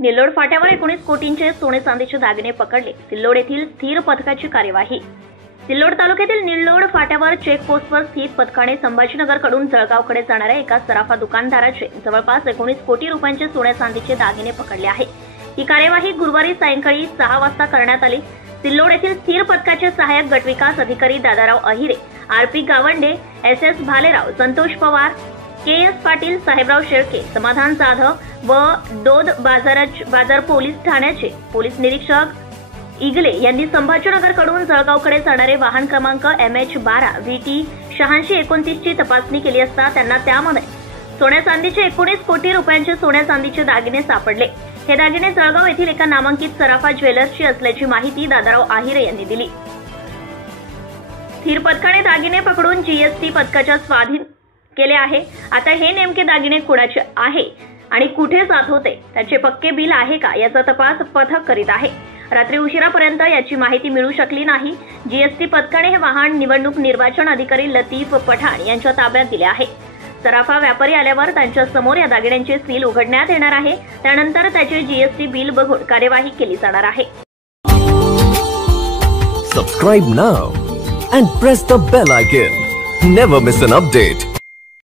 निल्लोड फाट्यावर 19 कोटींचे सोने चांदीचे दागिने पकडले। सिल्लोड येथील स्थिर पथकाची कार्यवाही। सिल्लोड तालुक्यातील निल्लोड फाट्यावर चेकपोस्टवर स्थित पथकाने संभाजीनगरकडून जळगावकडे जाणाऱ्या एका सराफा दुकानदाराचे जवळपास 19 कोटी रुपयांचे सोने चांदीचे दागिने पकडले आहे। ही कार्यवाही गुरुवारी सायंकाळी 6 वाजता करण्यात आली। सिल्लोड येथील स्थिर पथकाचे सहाय्यक गटविकास अधिकारी दादाराव अहिरे, आरपी गावंडे, एस भालेराव, संतोष पवार, के पाटील, साहेबराव शेळके, समाधान जाधव व दोद बाजार पोलीस ठाण्याचे पोलीस निरीक्षक इगले यांनी संभाजीनगरकडून जळगावकडे जाणारे वाहन क्रमांक MH12 VT 8629 ची तपासणी केली असता त्यांना त्यामध्ये सोन्या चांदीचे 19 कोटी रुपयांचे सोन्या चांदीचे दागिने सापडले। हे दागिने जळगाव येथील एका नामांकित सराफा ज्वेलर्सची असल्याची माहिती दादाराव आहिरे यांनी दिली। स्थिर पथकाने दागिने पकडून GST पथकाच्या स्वाधीन केले आहे। आता हे नेमके दागिने कुणाचे आहे आणि कुठे जात होते, त्याचे पक्के बिल आहे का याचा तपास पथक करीत आहे। रात्री उशिरापर्यंत याची माहिती मिळू शकली नाही। GST पथकाने हे वाहन निवडणूक निर्वाचन अधिकारी लतीफ पठाण यांच्या ताब्यात दिले आहे। सराफा व्यापारी आल्यावर त्यांच्या समोर या दागिन्यांचे सील उघडण्यात येणार आहे। त्यानंतर त्याचे GST बिल बघून कार्यवाही केली जाणार आहे। Subscribe now and press the bell icon. Never miss an update.